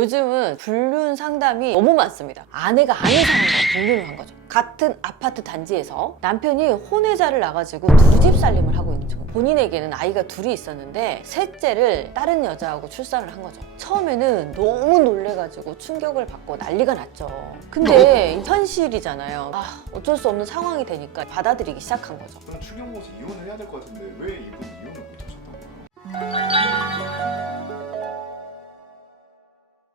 요즘은 불륜 상담이 너무 많습니다. 아내가 아는 사람과 불륜을 한 거죠. 같은 아파트 단지에서 남편이 혼외자를 나가지고 두 집 살림을 하고 있는 중. 본인에게는 아이가 둘이 있었는데 셋째를 다른 여자하고 출산을 한 거죠. 처음에는 너무 놀래가지고 충격을 받고 난리가 났죠. 근데 현실이잖아요. 어쩔 수 없는 상황이 되니까 받아들이기 시작한 거죠. 그럼 충격 먹어서 이혼을 해야 될 것 같은데 왜 이분 이혼을 못 하셨던 거예요?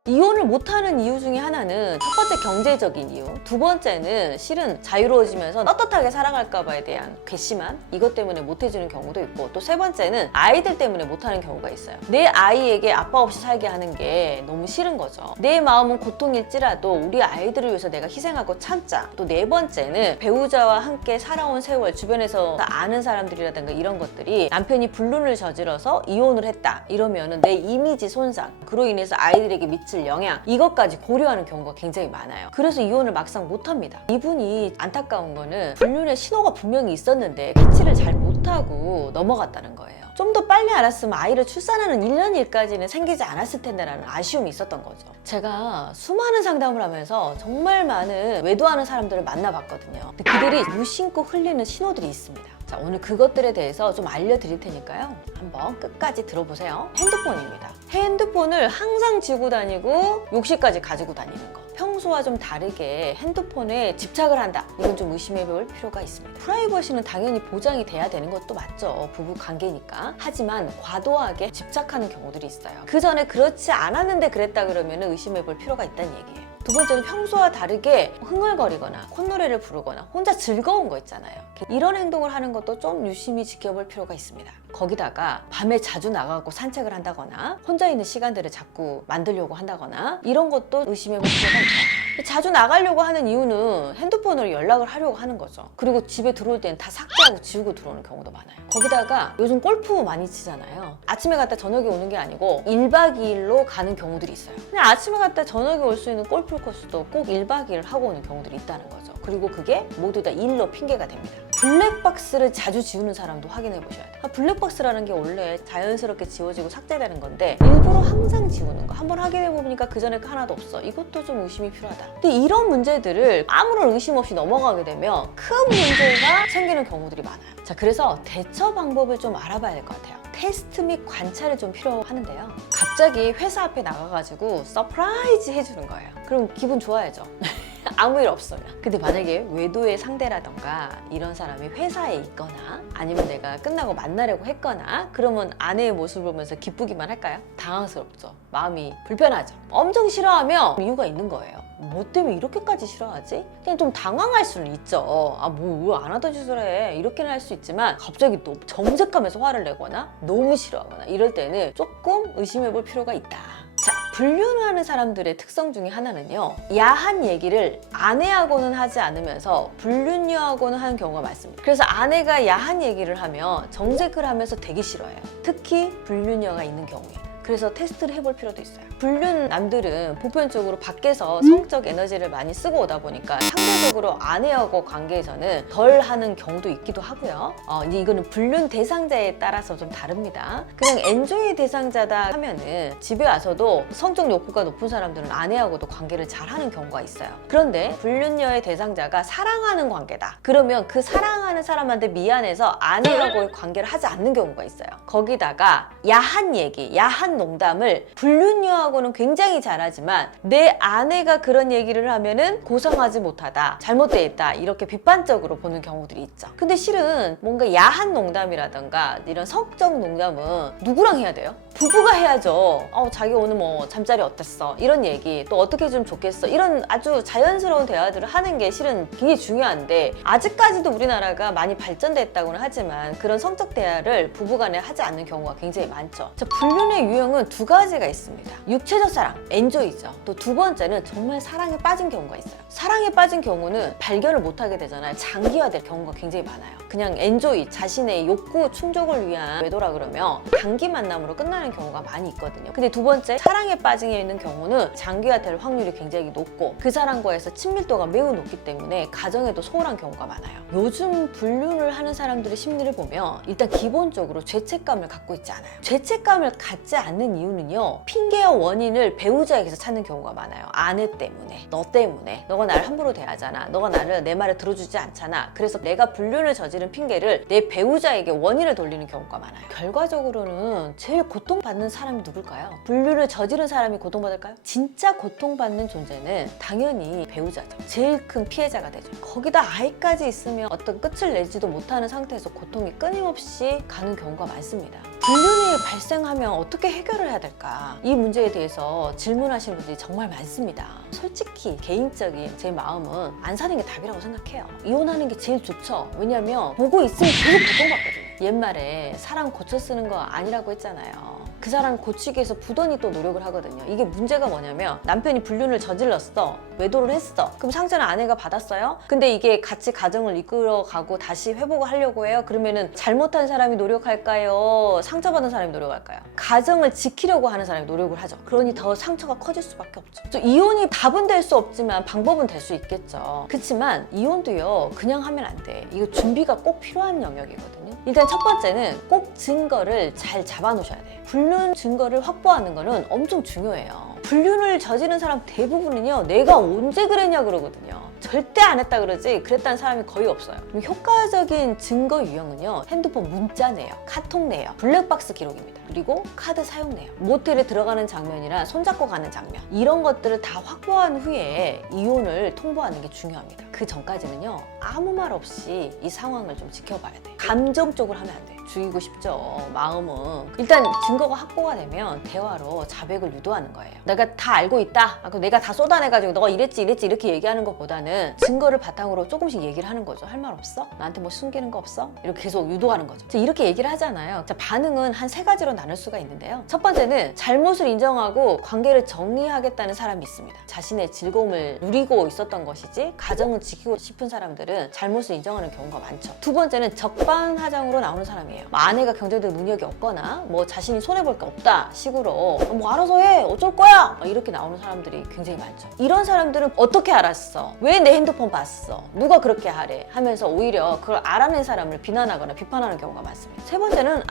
이혼을 못하는 이유 중에 하나는 첫 번째 경제적인 이유, 두 번째는 실은 자유로워지면서 떳떳하게 살아갈까 봐에 대한 괘씸함, 이것 때문에 못해주는 경우도 있고, 또 세 번째는 아이들 때문에 못하는 경우가 있어요. 내 아이에게 아빠 없이 살게 하는 게 너무 싫은 거죠. 내 마음은 고통일지라도 우리 아이들을 위해서 내가 희생하고 참자. 또 네 번째는 배우자와 함께 살아온 세월, 주변에서 아는 사람들이라든가 이런 것들이 남편이 불륜을 저질러서 이혼을 했다 이러면은 내 이미지 손상, 그로 인해서 아이들에게 미칠 영향, 이것까지 고려하는 경우가 굉장히 많아요. 그래서 이혼을 막상 못합니다. 이분이 안타까운 거는 불륜의 신호가 분명히 있었는데 캐치를 잘 못하고 넘어갔다는 거예요. 좀 더 빨리 알았으면 아이를 출산하는 1년 일까지는 생기지 않았을 텐데라는 아쉬움이 있었던 거죠. 제가 수많은 상담을 하면서 정말 많은 외도하는 사람들을 만나봤거든요. 근데 그들이 무심코 흘리는 신호들이 있습니다. 자, 오늘 그것들에 대해서 좀 알려드릴 테니까요. 한번 끝까지 들어보세요. 핸드폰입니다. 핸드폰을 항상 쥐고 다니고 욕실까지 가지고 다니는 거. 평소와 좀 다르게 핸드폰에 집착을 한다. 이건 좀 의심해 볼 필요가 있습니다. 프라이버시는 당연히 보장이 돼야 되는 것도 맞죠. 부부 관계니까. 하지만 과도하게 집착하는 경우들이 있어요. 그 전에 그렇지 않았는데 그랬다 그러면 의심해 볼 필요가 있다는 얘기예요. 두 번째는 평소와 다르게 흥얼거리거나 콧노래를 부르거나 혼자 즐거운 거 있잖아요. 이런 행동을 하는 것도 좀 유심히 지켜볼 필요가 있습니다. 거기다가 밤에 자주 나가고 산책을 한다거나 혼자 있는 시간들을 자꾸 만들려고 한다거나 이런 것도 의심해 볼 필요가 있다. 자주 나가려고 하는 이유는 핸드폰으로 연락을 하려고 하는 거죠. 그리고 집에 들어올 때는 다 삭제하고 지우고 들어오는 경우도 많아요. 거기다가 요즘 골프 많이 치잖아요. 아침에 갔다 저녁에 오는 게 아니고 1박 2일로 가는 경우들이 있어요. 그냥 아침에 갔다 저녁에 올 수 있는 골프 코스도 꼭 1박 2일 하고 오는 경우들이 있다는 거죠. 그리고 그게 모두 다 일로 핑계가 됩니다. 블랙박스를 자주 지우는 사람도 확인해 보셔야 돼요. 블랙박스라는 게 원래 자연스럽게 지워지고 삭제되는 건데 일부러 항상 지우는 거. 한번 확인해 보니까 그 전에 거 하나도 없어. 이것도 좀 의심이 필요하다. 근데 이런 문제들을 아무런 의심 없이 넘어가게 되면 큰 문제가 생기는 경우들이 많아요. 자, 그래서 대처 방법을 좀 알아봐야 될 것 같아요. 테스트 및 관찰이 좀 필요하는데요. 갑자기 회사 앞에 나가가지고 서프라이즈 해주는 거예요. 그럼 기분 좋아야죠. 아무 일 없어요. 근데 만약에 외도의 상대라던가 이런 사람이 회사에 있거나 아니면 내가 끝나고 만나려고 했거나 그러면 아내의 모습을 보면서 기쁘기만 할까요? 당황스럽죠. 마음이 불편하죠. 엄청 싫어하면 이유가 있는 거예요. 뭐 때문에 이렇게까지 싫어하지? 그냥 좀 당황할 수는 있죠. 뭐 왜 안 하던 짓을 해? 이렇게는 할 수 있지만 갑자기 또 정색하면서 화를 내거나 너무 싫어하거나 이럴 때는 조금 의심해 볼 필요가 있다. 자, 불륜하는 사람들의 특성 중에 하나는요, 야한 얘기를 아내하고는 하지 않으면서 불륜녀하고는 하는 경우가 많습니다. 그래서 아내가 야한 얘기를 하면 정색을 하면서 되게 싫어해요. 특히 불륜녀가 있는 경우에. 그래서 테스트를 해볼 필요도 있어요. 불륜 남들은 보편적으로 밖에서 성적 에너지를 많이 쓰고 오다 보니까 상대적으로 아내하고 관계에서는 덜 하는 경우도 있기도 하고요. 이제 이거는 불륜 대상자에 따라서 좀 다릅니다. 그냥 엔조이 대상자다 하면은 집에 와서도 성적 욕구가 높은 사람들은 아내하고도 관계를 잘 하는 경우가 있어요. 그런데 불륜녀의 대상자가 사랑하는 관계다. 그러면 그 사랑하는 사람한테 미안해서 아내하고의 관계를 하지 않는 경우가 있어요. 거기다가 야한 얘기, 야한 농담을 불륜녀하고는 굉장히 잘하지만 내 아내가 그런 얘기를 하면은 고상하지 못하다, 잘못되어 있다, 이렇게 비판적으로 보는 경우들이 있죠. 근데 실은 뭔가 야한 농담이라던가 이런 성적 농담은 누구랑 해야 돼요? 부부가 해야죠. 자기 오늘 뭐 잠자리 어땠어? 이런 얘기, 또 어떻게 좀 좋겠어? 이런 아주 자연스러운 대화들을 하는 게 실은 굉장히 중요한데 아직까지도 우리나라가 많이 발전됐다고는 하지만 그런 성적 대화를 부부간에 하지 않는 경우가 굉장히 많죠. 자, 불륜의 유형은 두 가지가 있습니다. 육체적 사랑, 엔조이죠. 또 두 번째는 정말 사랑에 빠진 경우가 있어요. 사랑에 빠진 경우는 발견을 못하게 되잖아요. 장기화될 경우가 굉장히 많아요. 그냥 엔조이, 자신의 욕구 충족을 위한 외도라 그러면 단기 만남으로 끝나는 경우가 많이 있거든요. 근데 두 번째, 사랑에 빠져 있는 경우는 장기화 될 확률이 굉장히 높고 그 사람과에서 친밀도가 매우 높기 때문에 가정에도 소홀한 경우가 많아요. 요즘 불륜을 하는 사람들의 심리를 보면 일단 기본적으로 죄책감을 갖고 있지 않아요. 죄책감을 갖지 않는 이유는요, 핑계와 원인을 배우자에게서 찾는 경우가 많아요. 아내 때문에, 너 때문에, 너가 나를 함부로 대하잖아, 너가 나를 내 말을 들어주지 않잖아, 그래서 내가 불륜을 저지른 핑계를 내 배우자에게 원인을 돌리는 경우가 많아요. 결과적으로는 제일 고통받는 사람이 누굴까요? 불륜을 저지른 사람이 고통받을까요? 진짜 고통받는 존재는 당연히 배우자죠. 제일 큰 피해자가 되죠. 거기다 아이까지 있으면 어떤 끝을 내지도 못하는 상태에서 고통이 끊임없이 가는 경우가 많습니다. 불륜이 발생하면 어떻게 해결을 해야 될까? 이 문제에 대해서 질문하시는 분들이 정말 많습니다. 솔직히 개인적인 제 마음은 안 사는 게 답이라고 생각해요. 이혼하는 게 제일 좋죠. 왜냐면 보고 있으면 계속 고통받거든요. 옛말에 사람 고쳐 쓰는 거 아니라고 했잖아요. 그 사람 고치기 위해서 부단히 또 노력을 하거든요. 이게 문제가 뭐냐면 남편이 불륜을 저질렀어, 외도를 했어. 그럼 상처는 아내가 받았어요? 근데 이게 같이 가정을 이끌어가고 다시 회복을 하려고 해요? 그러면은 잘못한 사람이 노력할까요? 상처받은 사람이 노력할까요? 가정을 지키려고 하는 사람이 노력을 하죠. 그러니 더 상처가 커질 수밖에 없죠. 이혼이 답은 될 수 없지만 방법은 될 수 있겠죠. 그렇지만 이혼도요, 그냥 하면 안 돼. 이거 준비가 꼭 필요한 영역이거든요. 일단 첫 번째는 꼭 증거를 잘 잡아놓으셔야 돼요. 불륜 증거를 확보하는 거는 엄청 중요해요. 불륜을 저지른 사람 대부분은요, 내가 언제 그랬냐 그러거든요. 절대 안 했다 그러지 그랬다는 사람이 거의 없어요. 그럼 효과적인 증거 유형은요, 핸드폰 문자 내역, 카톡 내역, 블랙박스 기록입니다. 그리고 카드 사용 내역, 모텔에 들어가는 장면이나 손잡고 가는 장면, 이런 것들을 다 확보한 후에 이혼을 통보하는 게 중요합니다. 그 전까지는요, 아무 말 없이 이 상황을 좀 지켜봐야 돼. 감정적으로 하면 안 돼. 죽이고 싶죠. 마음은. 일단 증거가 확보가 되면 대화로 자백을 유도하는 거예요. 내가 다 알고 있다. 그럼 내가 다 쏟아내가지고 너가 이랬지 이렇게 얘기하는 것보다는 증거를 바탕으로 조금씩 얘기를 하는 거죠. 할 말 없어? 나한테 뭐 숨기는 거 없어? 이렇게 계속 유도하는 거죠. 이렇게 얘기를 하잖아요. 자, 반응은 한 세 가지로 나눌 수가 있는데요. 첫 번째는 잘못을 인정하고 관계를 정리하겠다는 사람이 있습니다. 자신의 즐거움을 누리고 있었던 것이지 가정을 지키고 싶은 사람들은 잘못을 인정하는 경우가 많죠. 두 번째는 적반하장으로 나오는 사람이에요. 아내가 경제적 능력이 없거나 뭐 자신이 손해볼 게 없다 식으로 뭐 알아서 해 어쩔 거야 이렇게 나오는 사람들이 굉장히 많죠. 이런 사람들은 어떻게 알았어? 왜 내 핸드폰 봤어? 누가 그렇게 하래? 하면서 오히려 그걸 알아낸 사람을 비난하거나 비판하는 경우가 많습니다. 세 번째는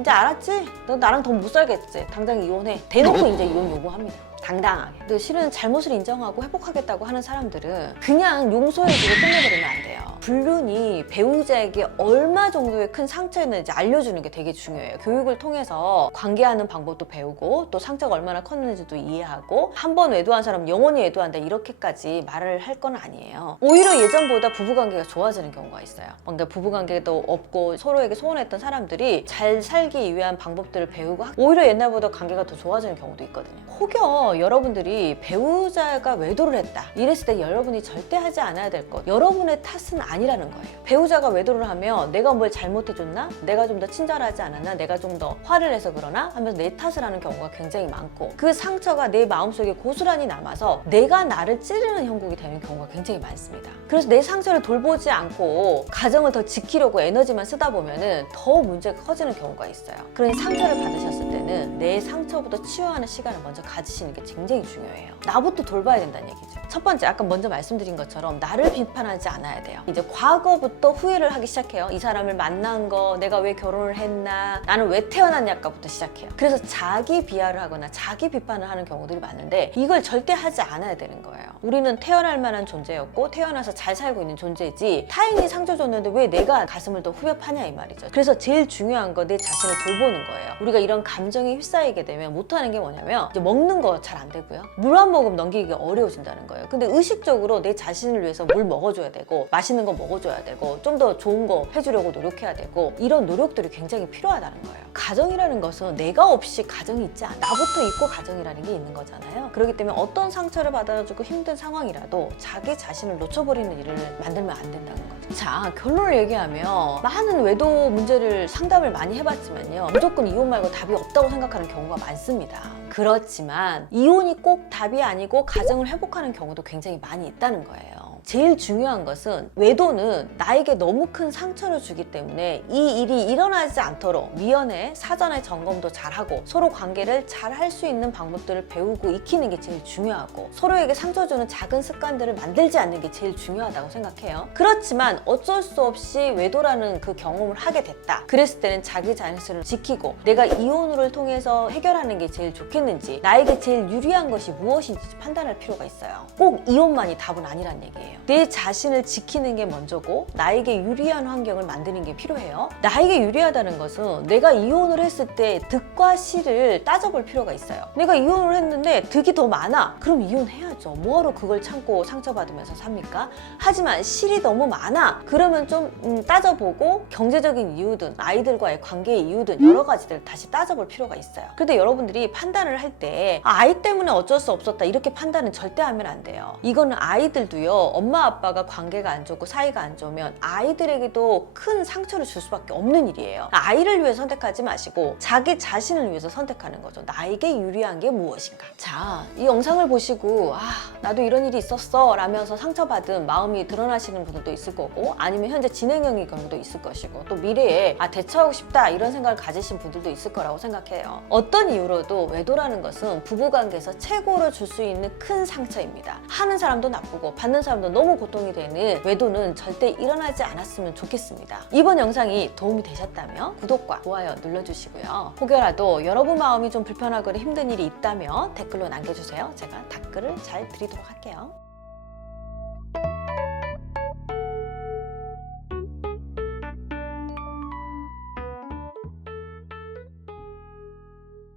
이제 알았지? 너 나랑 더 못 살겠지? 당장 이혼해. 대놓고 이제 이혼 요구합니다. 당당하게. 근데 실은 잘못을 인정하고 회복하겠다고 하는 사람들은 그냥 용서해주고 끝내버리면 안 돼요. 불륜이 배우자에게 얼마 정도의 큰 상처였는지 알려주는 게 되게 중요해요. 교육을 통해서 관계하는 방법도 배우고 또 상처가 얼마나 컸는지도 이해하고 한 번 외도한 사람 영원히 외도한다 이렇게까지 말을 할 건 아니에요. 오히려 예전보다 부부관계가 좋아지는 경우가 있어요. 그러니까 부부관계도 없고 서로에게 소원했던 사람들이 잘 살기 위한 방법들을 배우고 오히려 옛날보다 관계가 더 좋아지는 경우도 있거든요. 혹여 여러분들이 배우자가 외도를 했다 이랬을 때 여러분이 절대 하지 않아야 될 것, 여러분의 탓은 아니라는 거예요. 배우자가 외도를 하면 내가 뭘 잘못해줬나? 내가 좀 더 친절하지 않았나? 내가 좀 더 화를 내서 그러나? 하면서 내 탓을 하는 경우가 굉장히 많고 그 상처가 내 마음속에 고스란히 남아서 내가 나를 찌르는 형국이 되는 경우가 굉장히 많습니다. 그래서 내 상처를 돌보지 않고 가정을 더 지키려고 에너지만 쓰다 보면은 더 문제가 커지는 경우가 있어요. 그러니 상처를 받으셨을 때는 내 상처부터 치유하는 시간을 먼저 가지시는 게 굉장히 중요해요. 나부터 돌봐야 된다는 얘기죠. 첫 번째, 아까 먼저 말씀드린 것처럼 나를 비판하지 않아야 돼요. 이제 과거부터 후회를 하기 시작해요. 이 사람을 만난 거, 내가 왜 결혼을 했나, 나는 왜 태어났냐부터 시작해요. 그래서 자기 비하를 하거나 자기 비판을 하는 경우들이 많은데 이걸 절대 하지 않아야 되는 거예요. 우리는 태어날 만한 존재였고 태어나서 잘 살고 있는 존재지 타인이 상처 줬는데 왜 내가 가슴을 더 후벼 파냐 이 말이죠. 그래서 제일 중요한 거 내 자신을 돌보는 거예요. 우리가 이런 감정에 휩싸이게 되면 못하는 게 뭐냐면 이제 먹는 거 잘 안 되고요. 물 한 모금 넘기기가 어려워진다는 거예요. 근데 의식적으로 내 자신을 위해서 물 먹어줘야 되고 맛있는 거 먹어줘야 되고 좀 더 좋은 거 해주려고 노력해야 되고 이런 노력들이 굉장히 필요하다는 거예요. 가정이라는 것은 내가 없이 가정이 있지 않아. 나부터 있고 가정이라는 게 있는 거잖아요. 그렇기 때문에 어떤 상처를 받아주고 힘든 상황이라도 자기 자신을 놓쳐버리는 일을 만들면 안 된다는 거죠. 자, 결론을 얘기하면 많은 외도 문제를 상담을 많이 해봤지만요. 무조건 이혼 말고 답이 없다고 생각하는 경우가 많습니다. 그렇지만 이혼이 꼭 답이 아니고 가정을 회복하는 경우도 굉장히 많이 있다는 거예요. 제일 중요한 것은 외도는 나에게 너무 큰 상처를 주기 때문에 이 일이 일어나지 않도록 미연에 사전에 점검도 잘하고 서로 관계를 잘 할 수 있는 방법들을 배우고 익히는 게 제일 중요하고 서로에게 상처 주는 작은 습관들을 만들지 않는 게 제일 중요하다고 생각해요. 그렇지만 어쩔 수 없이 외도라는 그 경험을 하게 됐다. 그랬을 때는 자기 자신을 지키고 내가 이혼을 통해서 해결하는 게 제일 좋겠는지 나에게 제일 유리한 것이 무엇인지 판단할 필요가 있어요. 꼭 이혼만이 답은 아니란 얘기예요. 내 자신을 지키는 게 먼저고 나에게 유리한 환경을 만드는 게 필요해요. 나에게 유리하다는 것은 내가 이혼을 했을 때 득과 실을 따져볼 필요가 있어요. 내가 이혼을 했는데 득이 더 많아. 그럼 이혼해야죠. 뭐하러 그걸 참고 상처받으면서 삽니까? 하지만 실이 너무 많아. 그러면 좀 따져보고 경제적인 이유든 아이들과의 관계의 이유든 여러 가지들 다시 따져볼 필요가 있어요. 근데 여러분들이 판단을 할 때 아이 때문에 어쩔 수 없었다 이렇게 판단은 절대 하면 안 돼요. 이거는 아이들도요. 엄마 아빠가 관계가 안 좋고 사이가 안 좋으면 아이들에게도 큰 상처를 줄 수밖에 없는 일이에요. 아이를 위해 선택하지 마시고 자기 자신을 위해서 선택하는 거죠. 나에게 유리한 게 무엇인가. 자, 이 영상을 보시고 나도 이런 일이 있었어 라면서 상처받은 마음이 드러나시는 분들도 있을 거고 아니면 현재 진행형의 경우도 있을 것이고 또 미래에 대처하고 싶다 이런 생각을 가지신 분들도 있을 거라고 생각해요. 어떤 이유로도 외도라는 것은 부부관계에서 최고로 줄 수 있는 큰 상처입니다. 하는 사람도 나쁘고 받는 사람도 너무 고통이 되는 외도는 절대 일어나지 않았으면 좋겠습니다. 이번 영상이 도움이 되셨다면 구독과 좋아요 눌러주시고요. 혹여라도 여러분 마음이 좀 불편하거나 힘든 일이 있다면 댓글로 남겨주세요. 제가 답글을 잘 드리도록 할게요.